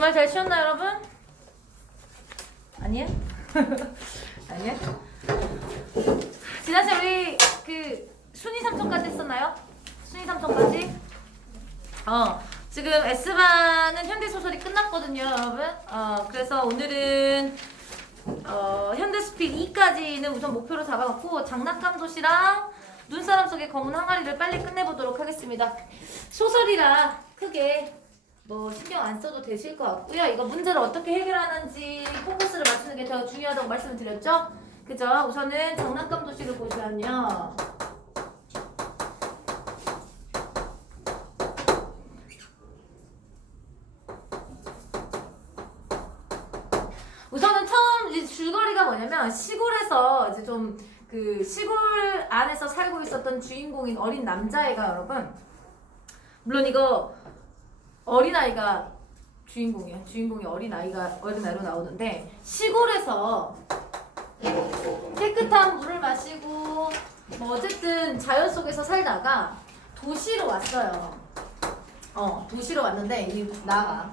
주말 잘 쉬었나요, 여러분? 아니야? 아니야? 지난주에 우리 그 순위 삼성까지 했었나요? 순위 삼성까지? 지금 S반은 현대소설이 끝났거든요, 여러분. 그래서 오늘은 현대스픽 2까지는 우선 목표로 잡아놓고 장난감 도시랑 눈사람 속의 검은 항아리를 빨리 끝내보도록 하겠습니다. 소설이라 크게 뭐 신경 안 써도 되실 것 같고요. 이거 문제를 어떻게 해결하는지 포커스를 맞추는 게 더 중요하다고 말씀을 드렸죠? 그죠? 우선은 장난감 도시를 보시면요. 우선은 처음 이제 줄거리가 뭐냐면 시골에서 이제 좀 그 시골 안에서 살고 있었던 주인공인 어린 남자애가 여러분, 물론 이거 어린아이가 주인공이에요. 주인공이 어린아이로 나오는데 시골에서 깨끗한 물을 마시고 뭐 어쨌든 자연 속에서 살다가 도시로 왔어요. 도시로 왔는데 이 나가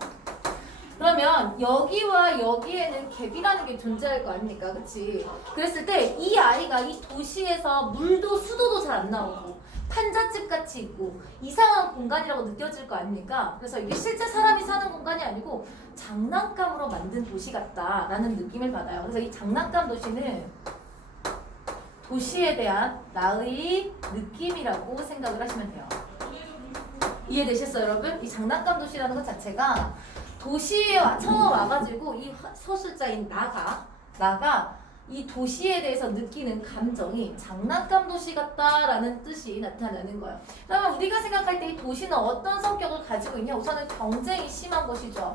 그러면 여기와 여기에는 갭이라는 게 존재할 거 아닙니까? 그치? 그랬을 때 이 아이가 이 도시에서 물도 수도도 잘 안 나오고 판잣집 같이 있고 이상한 공간이라고 느껴질 거 아닙니까? 그래서 이게 실제 사람이 사는 공간이 아니고 장난감으로 만든 도시 같다라는 느낌을 받아요. 그래서 이 장난감 도시는 도시에 대한 나의 느낌이라고 생각을 하시면 돼요. 이해되셨어요, 여러분? 이 장난감 도시라는 것 자체가 도시에 처음 와가지고 이 서술자인 나가 이 도시에 대해서 느끼는 감정이 장난감 도시 같다라는 뜻이 나타나는 거예요. 그러면 우리가 생각할 때 이 도시는 어떤 성격을 가지고 있냐? 우선은 경쟁이 심한 곳이죠.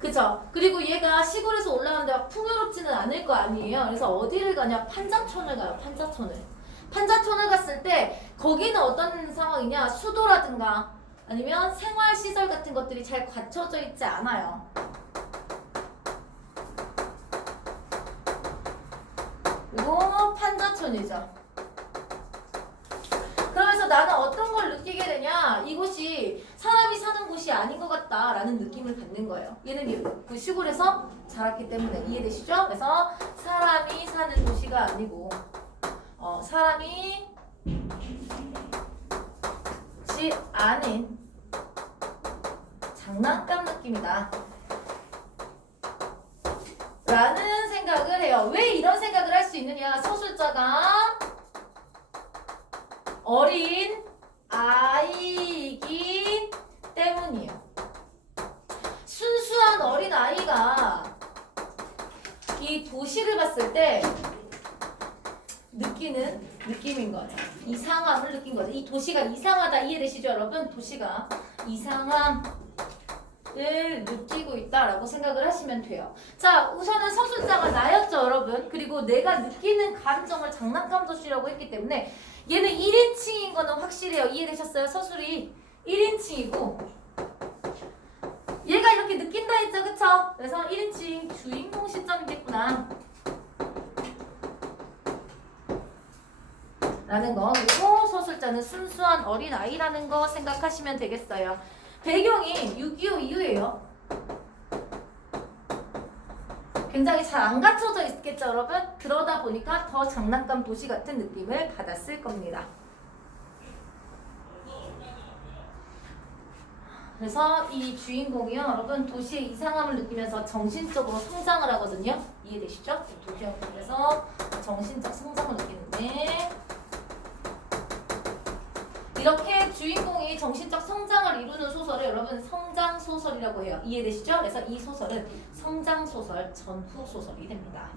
그쵸? 그리고 얘가 시골에서 올라가는데 풍요롭지는 않을 거 아니에요. 그래서 어디를 가냐? 판자촌을 가요. 판자촌을 갔을 때 거기는 어떤 상황이냐? 수도라든가 아니면 생활시설 같은 것들이 잘 갖춰져 있지 않아요. 그리고 판자촌이죠. 그러면서 나는 어떤 걸 느끼게 되냐? 이곳이 사람이 사는 곳이 아닌 것 같다라는 느낌을 갖는 거예요. 얘는 그 시골에서 자랐기 때문에 이해되시죠? 그래서 사람이 사는 도시가 아니고 사람이 지 않은 장난감 느낌이다 라는 생각을 해요. 왜 이런 생각을 할 수 있느냐? 서술자가 어린 아이이기 때문이에요. 순수한 어린 아이가 이 도시를 봤을 때 느끼는 느낌인 거예요. 이상함을 느낀 거죠. 이 도시가 이상하다 이해되시죠, 여러분? 도시가 이상함을 느끼고 있다라고 생각을 하시면 돼요. 자, 우선은 서술자가 나였죠, 여러분. 그리고 내가 느끼는 감정을 장난감 도시라고 했기 때문에 얘는 1인칭인 거는 확실해요. 이해되셨어요? 서술이 1인칭이고 얘가 이렇게 느낀다 했죠, 그쵸? 그래서 1인칭 주인공 시점이겠구나 라는 거. 그리고 서술자는 순수한 어린아이라는 거 생각하시면 되겠어요. 배경이 6.25 이후예요. 굉장히 잘 안 갖춰져 있겠죠, 여러분? 그러다 보니까 더 장난감 도시 같은 느낌을 받았을 겁니다. 그래서 이 주인공이요, 여러분, 도시의 이상함을 느끼면서 정신적으로 성장을 하거든요. 이해되시죠? 도시에서 정신적 성장을 느끼는데 이렇게 주인공이 정신적 성장을 이루는 소설을 여러분 성장소설이라고 해요. 이해되시죠? 그래서 이 소설은 성장소설, 전후소설이 됩니다.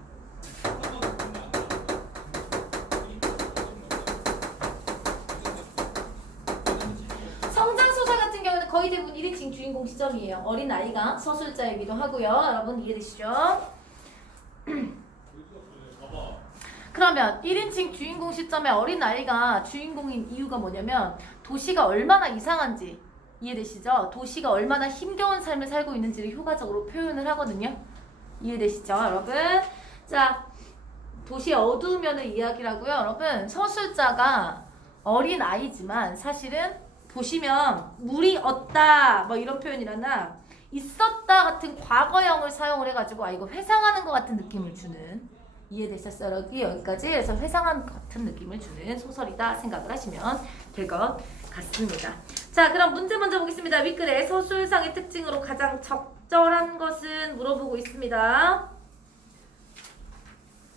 성장소설 같은 경우는 거의 대부분 1인칭 주인공 시점이에요. 어린아이가 서술자이기도 하고요. 여러분 이해되시죠? 그러면 1인칭 주인공 시점에 어린아이가 주인공인 이유가 뭐냐면 도시가 얼마나 이상한지 이해되시죠? 도시가 얼마나 힘겨운 삶을 살고 있는지를 효과적으로 표현을 하거든요. 이해되시죠, 여러분? 자, 도시의 어두운 면을 이야기라고요. 여러분, 서술자가 어린아이지만 사실은 보시면 물이 없다 뭐 이런 표현이라나 있었다 같은 과거형을 사용을 해가지고 아 이거 회상하는 것 같은 느낌을 주는 이해되셨어요? 여기까지 해서 회상하는 것 같은 느낌을 주는 소설이다 생각을 하시면 될 것 같습니다. 자 그럼 문제 먼저 보겠습니다. 윗글에 서술상의 특징으로 가장 적절한 것은 물어보고 있습니다.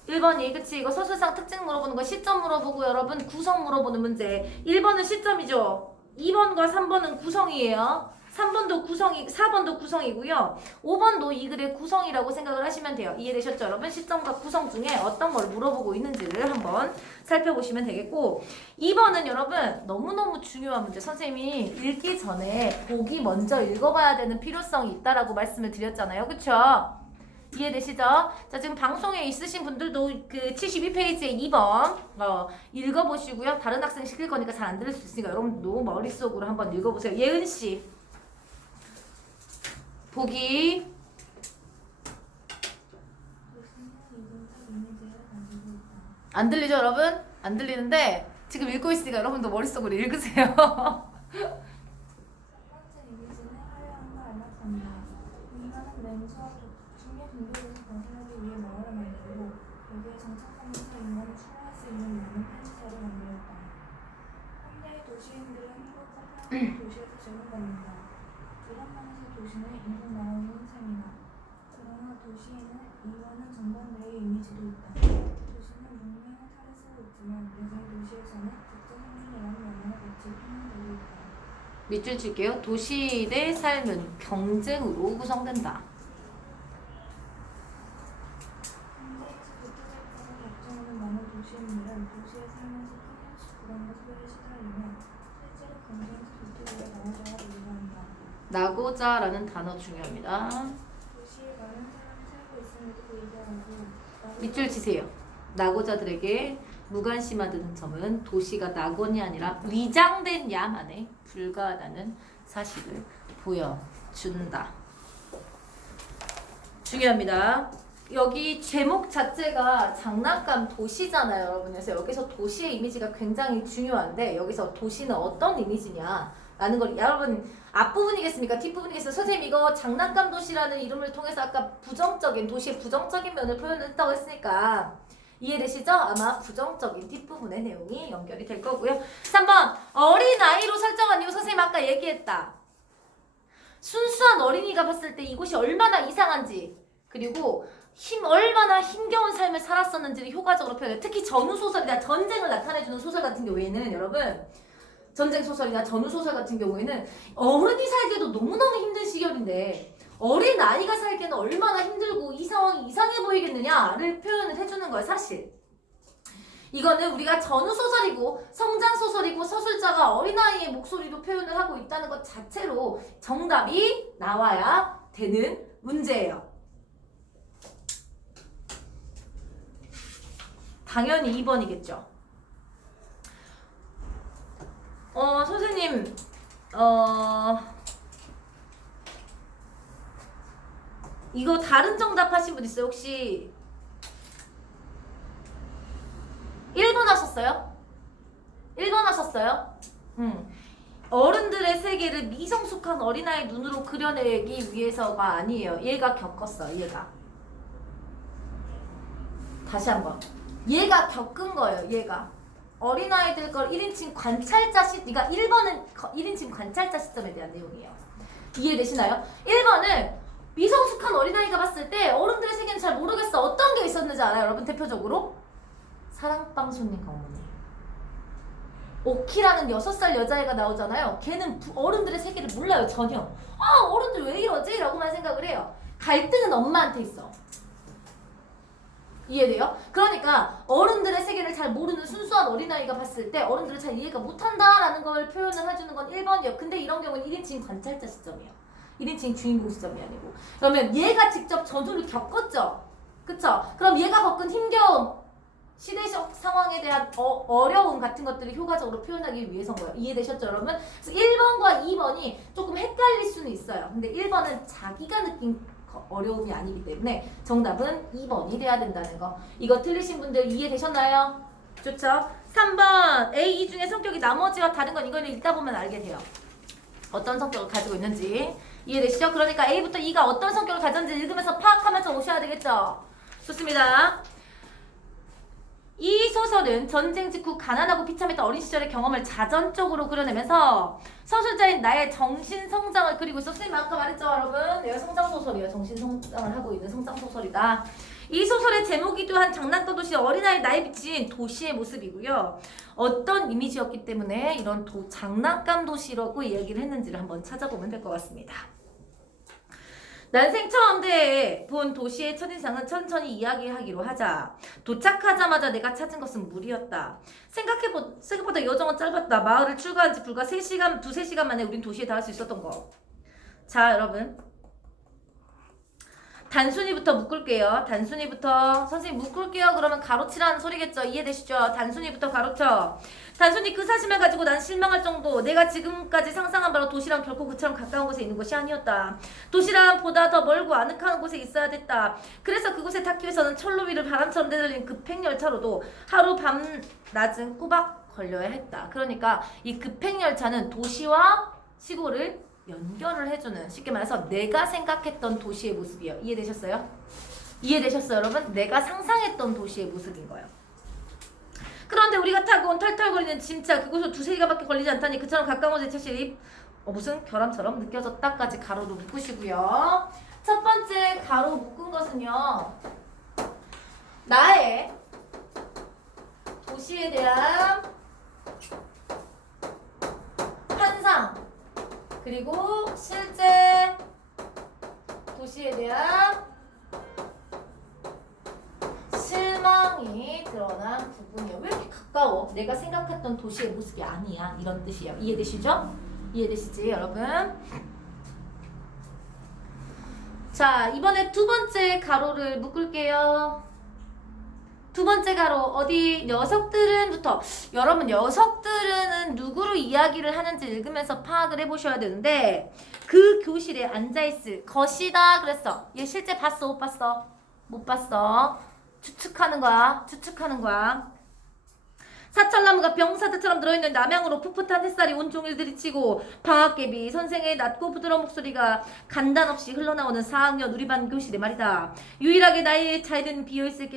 1번이 그치 이거 서술상 특징 물어보는 거 시점 물어보고 여러분 구성 물어보는 문제 1번은 시점이죠. 2번과 3번은 구성이에요. 3번도 구성이 4번도 구성이고요. 5번도 이 글의 구성이라고 생각을 하시면 돼요. 이해되셨죠 여러분? 시점과 구성 중에 어떤 걸 물어보고 있는지를 한번 살펴보시면 되겠고 2번은 여러분 너무너무 중요한 문제 선생님이 읽기 전에 보기 먼저 읽어봐야 되는 필요성이 있다라고 말씀을 드렸잖아요. 그쵸? 이해되시죠? 자 지금 방송에 있으신 분들도 그 72페이지에 2번 읽어보시고요. 다른 학생 시킬 거니까 잘 안 들을 수 있으니까 여러분도 머릿속으로 한번 읽어보세요. 예은씨 보기 안 들리죠 여러분? 안 들리는데 지금 읽고 있으니까 여러분도 머릿속으로 읽으세요. 도시인들은 행복한 도시에서 적응합니다. 이런 면에서 도시는 인공 나오는 셈이나 그러나 도시에는 이와는 정반대의 이미지도 있다. 도시는 문명의 탈을 쓰고 있지만 여전히 도시에서는 국제 생존이라는 영향을 같이 표현되고 있다. 밑줄 칠게요. 도시의 삶은 경쟁으로 구성된다. 현대에서 국제적으로 걱정하는 많은 도시인들은 도시의 삶에서 끊임없이 불안과 소외에 시달리며 실제로 경쟁에서 도피하여 나오자가 되기도 한다. 나고자라는 단어 중요합니다. 도시에 많은 사람이 살고 있음에도 불구하고 밑줄 치세요. 나고자들에게 무관심하다는 점은 도시가 낙원이 아니라 위장된 야만에 불과하다는 사실을 보여준다. 중요합니다. 여기 제목 자체가 장난감 도시잖아요, 여러분. 그래서 여기서 도시의 이미지가 굉장히 중요한데 여기서 도시는 어떤 이미지냐 라는 걸 여러분 앞부분이겠습니까? 뒷부분이겠어요? 선생님 이거 장난감 도시라는 이름을 통해서 아까 부정적인 도시의 부정적인 면을 표현했다고 했으니까 이해되시죠? 아마 부정적인 뒷부분의 내용이 연결이 될 거고요. 3번 어린아이로 설정한 이유 선생님 아까 얘기했다. 순수한 어린이가 봤을 때 이곳이 얼마나 이상한지 그리고 얼마나 힘겨운 삶을 살았었는지를 효과적으로 표현해요. 특히 전후소설이나 전쟁을 나타내주는 소설 같은 경우에는 여러분 전쟁 소설이나 전후 소설 같은 경우에는 어른이 살기에도 너무너무 힘든 시절인데 어린 아이가 살기에는 얼마나 힘들고 이 상황이 이상해 보이겠느냐를 표현을 해주는 거예요. 사실 이거는 우리가 전후 소설이고 성장 소설이고 서술자가 어린아이의 목소리로 표현을 하고 있다는 것 자체로 정답이 나와야 되는 문제예요. 당연히 2번이겠죠. 선생님, 이거 다른 정답 하신 분 있어요? 혹시 1번 하셨어요? 1번 하셨어요? 어른들의 세계를 미성숙한 어린아이 눈으로 그려내기 위해서가 아니에요. 얘가 겪었어, 얘가. 다시 한번. 얘가 겪은 거예요, 얘가. 어린아이들 걸 1인칭 관찰자 그러니까 1번은 1인칭 관찰자 시점에 대한 내용이에요. 이해되시나요? 1번은 미성숙한 어린아이가 봤을 때 어른들의 세계는 잘 모르겠어. 어떤 게 있었는지 알아요? 여러분 대표적으로? 사랑방 손님과 어머니. 오키라는 6살 여자애가 나오잖아요. 걔는 어른들의 세계를 몰라요. 전혀. 어른들 왜 이러지? 라고만 생각을 해요. 갈등은 엄마한테 있어. 이해돼요? 그러니까 어른들의 세계를 잘 모르는 순수한 어린아이가 봤을 때 어른들을 잘 이해가 못한다라는 걸 표현을 해주는 건 1번이에요. 근데 이런 경우는 1인칭 관찰자 시점이에요. 1인칭 주인공 시점이 아니고. 그러면 얘가 직접 전투를 겪었죠? 그쵸? 그럼 얘가 겪은 힘겨움, 시대적 상황에 대한 어려움 같은 것들을 효과적으로 표현하기 위해서인 거예요. 이해되셨죠 여러분? 그래서 1번과 2번이 조금 헷갈릴 수는 있어요. 근데 1번은 자기가 느낀 어려움이 아니기 때문에 정답은 2번이 돼야 된다는 거. 이거 틀리신 분들 이해되셨나요? 좋죠? 3번 A, E 중에 성격이 나머지와 다른 건 이거는 읽다 보면 알게 돼요. 어떤 성격을 가지고 있는지. 이해되시죠? 그러니까 A부터 E가 어떤 성격을 가졌는지 읽으면서 파악하면서 오셔야 되겠죠? 좋습니다. 이 소설은 전쟁 직후 가난하고 비참했던 어린 시절의 경험을 자전적으로 그려내면서 서술자인 나의 정신 성장을 그리고 있어. 선생님 아까 말했죠, 여러분? 내가 성장 소설이에요. 정신 성장을 하고 있는 성장 소설이다. 이 소설의 제목이기도 한 장난감 도시 어린아이 나에 비친 도시의 모습이고요. 어떤 이미지였기 때문에 이런 장난감 도시라고 이야기를 했는지를 한번 찾아보면 될 것 같습니다. 난생 처음 본 도시의 첫인상은 천천히 이야기하기로 하자. 도착하자마자 내가 찾은 것은 물이었다. 생각보다 여정은 짧았다. 마을을 출발한 지 불과 3시간, 2-3시간 만에 우린 도시에 닿을 수 있었던 거. 자, 여러분. 단순히부터 묶을게요. 단순히부터. 선생님 묶을게요. 그러면 가로치라는 소리겠죠. 이해되시죠? 단순히부터 가로쳐. 단순히 그 사실만 가지고 난 실망할 정도. 내가 지금까지 상상한 바로 도시랑 결코 그처럼 가까운 곳에 있는 것이 아니었다. 도시랑 보다 더 멀고 아늑한 곳에 있어야 됐다. 그래서 그곳에 닿기 위해서는 철로 위를 바람처럼 내달린 급행열차로도 하루 밤낮은 꼬박 걸려야 했다. 그러니까 이 급행열차는 도시와 시골을 연결을 해주는, 쉽게 말해서 내가 생각했던 도시의 모습이에요. 이해되셨어요? 이해되셨어요, 여러분? 내가 상상했던 도시의 모습인 거예요. 그런데 우리가 타고 온 털털거리는 짐차, 그곳으로 2-3시간밖에 걸리지 않다니 그처럼 가까운 곳에 차실이 무슨 결함처럼 느껴졌다까지 가로로 묶으시고요. 첫 번째 가로 묶은 것은요, 나의 도시에 대한 환상, 그리고 실제 도시에 대한 실망이 드러난 부분이에요. 왜 이렇게 가까워? 내가 생각했던 도시의 모습이 아니야. 이런 뜻이에요. 이해되시죠? 이해되시지, 여러분? 자, 이번에 두 번째 가로를 묶을게요. 두 번째 가로 어디 녀석들은부터, 여러분 녀석들은 누구로 이야기를 하는지 읽으면서 파악을 해보셔야 되는데, 그 교실에 앉아있을 것이다 그랬어. 얘 실제 봤어? 못 봤어? 못 봤어. 추측하는 거야. 추측하는 거야. 사철나무가 병사들처럼 들어있는 남향으로 풋풋한 햇살이 온종일 들이치고 방학개비 선생의 낮고 부드러운 목소리가 간단없이 흘러나오는 4학년 우리 반 교실에 말이다. 유일하게 나의 차이는 비어있을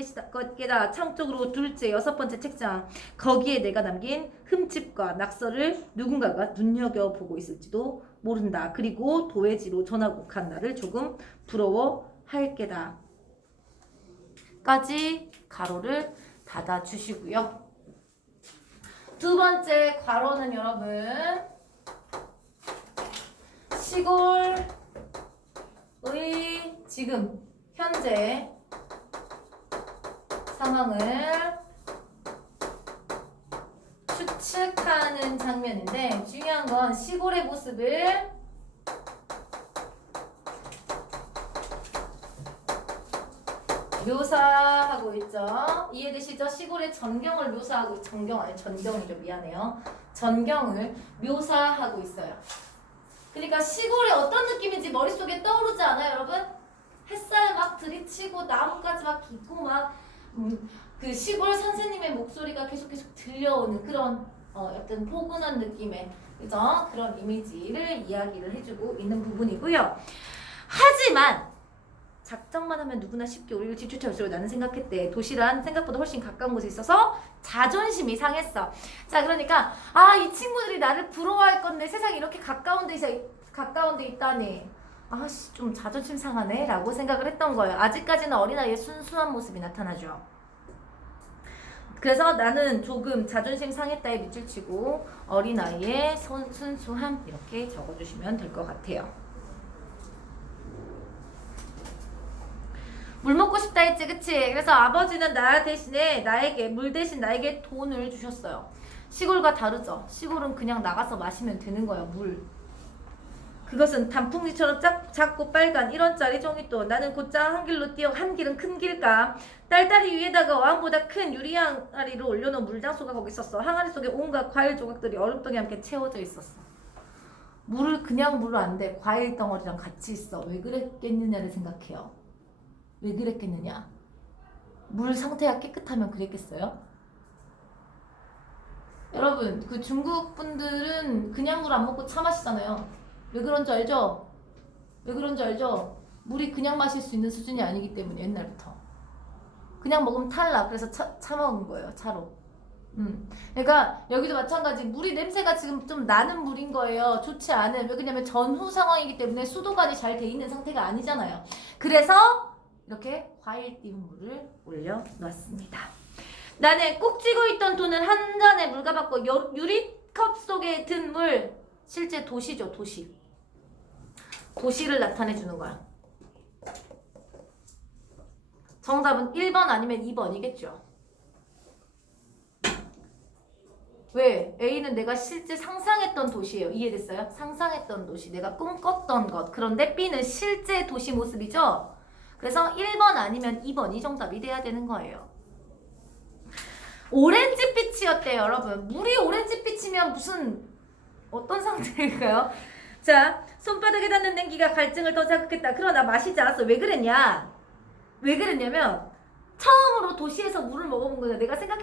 게다. 창 쪽으로 둘째, 6번째 책장. 거기에 내가 남긴 흠집과 낙서를 누군가가 눈여겨보고 있을지도 모른다. 그리고 도회지로 전화고 간 나를 조금 부러워할 게다. 까지 가로를 닫아주시고요. 두 번째 괄호는 여러분, 시골의 지금 현재 상황을 추측하는 장면인데, 중요한 건 시골의 모습을 묘사하고 있죠. 이해되시죠? 시골의 전경을 묘사하고, 전경 아니 전경이죠. 미안해요. 전경을 묘사하고 있어요. 그러니까 시골이 어떤 느낌인지 머릿속에 떠오르지 않아요, 여러분? 햇살 막 들이치고 나무까지 막 있고 막 그 시골 선생님의 목소리가 계속 들려오는 그런 약간 포근한 느낌의, 그죠? 그런 이미지를 이야기를 해주고 있는 부분이고요. 하지만 작정만 하면 누구나 쉽게 우리를 뒤쫓아올 줄 나는 생각했대. 도시란 생각보다 훨씬 가까운 곳에 있어서 자존심이 상했어. 자, 그러니까 이 친구들이 나를 부러워할 건데 세상에 이렇게 가까운 데 있다니. 아씨, 좀 자존심 상하네 라고 생각을 했던 거예요. 아직까지는 어린아이의 순수한 모습이 나타나죠. 그래서 나는 조금 자존심 상했다에 밑줄 치고 어린아이의 순수함 이렇게 적어주시면 될 것 같아요. 물 먹고 싶다 했지, 그치? 그래서 아버지는 물 대신 나에게 돈을 주셨어요. 시골과 다르죠? 시골은 그냥 나가서 마시면 되는 거야, 물. 그것은 단풍지처럼 작고 빨간 1원짜리 종이돈. 나는 곧장 한 길로 뛰어, 한 길은 큰 길가. 딸다리 위에다가 왕보다 큰 유리 항아리를 올려놓은 물장소가 거기 있었어. 항아리 속에 온갖 과일 조각들이 얼음덩이 함께 채워져 있었어. 그냥 물을 안 돼. 과일 덩어리랑 같이 있어. 왜 그랬겠느냐를 생각해요. 왜 그랬겠느냐? 물 상태가 깨끗하면 그랬겠어요? 여러분, 그 중국 분들은 그냥 물 안 먹고 차 마시잖아요. 왜 그런 줄 알죠? 왜 그런 줄 알죠? 물이 그냥 마실 수 있는 수준이 아니기 때문에 옛날부터. 그냥 먹으면 탈락. 그래서 차 먹은 거예요. 차로. 그러니까 여기도 마찬가지. 물이 냄새가 지금 좀 나는 물인 거예요. 좋지 않은. 왜 그러냐면 전후 상황이기 때문에 수도관이 잘 돼 있는 상태가 아니잖아요. 그래서 이렇게 과일 띄운 물을 올려놨습니다. 나는 꼭 쥐고 있던 돈을 한 잔에 물가받고 유리컵 속에 든 물. 실제 도시죠. 도시. 도시를 나타내주는 거야. 정답은 1번 아니면 2번이겠죠. 왜? A는 내가 실제 상상했던 도시예요. 이해됐어요? 상상했던 도시. 내가 꿈꿨던 것. 그런데 B는 실제 도시 모습이죠? 그래서 1번 아니면 2번이 정답이 돼야 되는 거예요. 오렌지빛이었대요, 여러분. 물이 오렌지빛이면 무슨 어떤 상태일까요? 자, 손바닥에 닿는 냉기가 갈증을 더 자극했다. 그러나 마시지 않았어. 왜 그랬냐? 왜 그랬냐면 처음으로 도시에서 물을 먹어본 거야. 내가 생각했던